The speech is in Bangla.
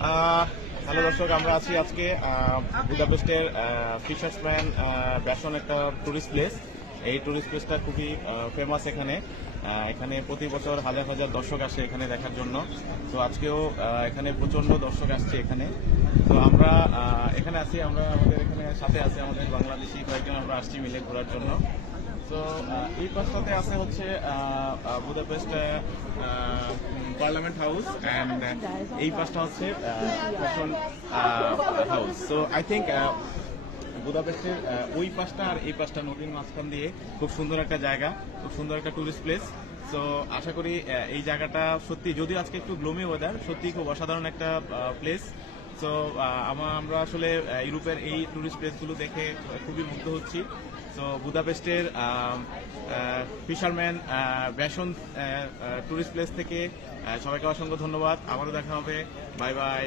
হ্যালো দর্শক, আমরা আছি আজকে বুদাপেস্টের ফিশার্সম্যান ব্যাশন একটা টুরিস্ট প্লেস। এই টুরিস্ট প্লেসটা খুবই ফেমাস। এখানে প্রতি বছর হাজার হাজার দর্শক আসে এখানে দেখার জন্য। তো আজকেও এখানে প্রচন্ড দর্শক আসছে এখানে। তো আমরা এখানে আছি, আমরা আমাদের এখানে সাথে আছে আমাদের বাংলাদেশি কয়েকজন, আমরা আসছি মিলে ঘোরার জন্য। তো এই পাশটাতে আছে হচ্ছে বুদাপেস্ট পার্লামেন্ট হাউস, অ্যান্ড এই পাশটা হচ্ছে fashion house. So I think বুদাপেস্টের ওই পাশটা আর এই পাশটা নদীর মাঝখান দিয়ে খুব সুন্দর একটা জায়গা, খুব সুন্দর একটা টুরিস্ট প্লেস। সো আশা করি এই জায়গাটা সত্যি, যদিও আজকে একটু গ্লোমি ওয়েদার, সত্যি খুব অসাধারণ একটা প্লেস। সো আমরা আসলে ইউরোপের এই টুরিস্ট প্লেসগুলো দেখে খুবই মুগ্ধ হচ্ছি। সো বুদাপেস্টের ফিশারম্যান ব্যাশন টুরিস্ট প্লেস থেকে সবাইকে অসংখ্য ধন্যবাদ। আবারও দেখা হবে। Bye bye.